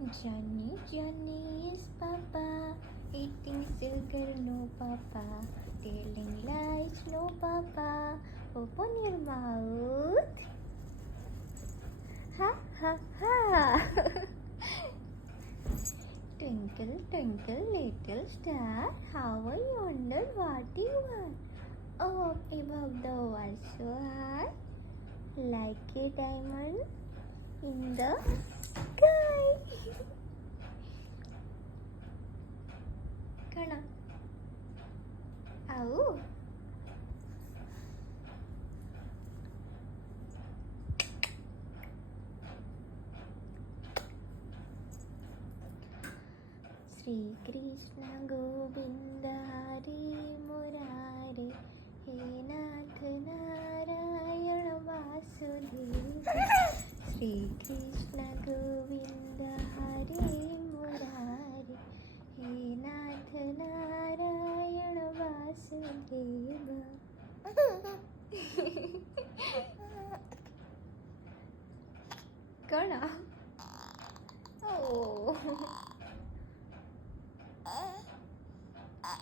Johnny, Johnny is Papa, eating sugar, no Papa, telling lies, no Papa. Open your mouth. Ha ha ha. Twinkle, twinkle, little star, how I wonder what you are. Oh, above the world so high, like a diamond in the sky. કણ આવું શ્રી કૃષ્ણ ગોવિંદ હરે મુરારે હે નાથ નારાયણ વાસુદેવ શ્રી કૃષ્ણ ગોવિંદ હરે મુરારે હે નાથ નારાયણ વાસુદેવ કોણ ઓ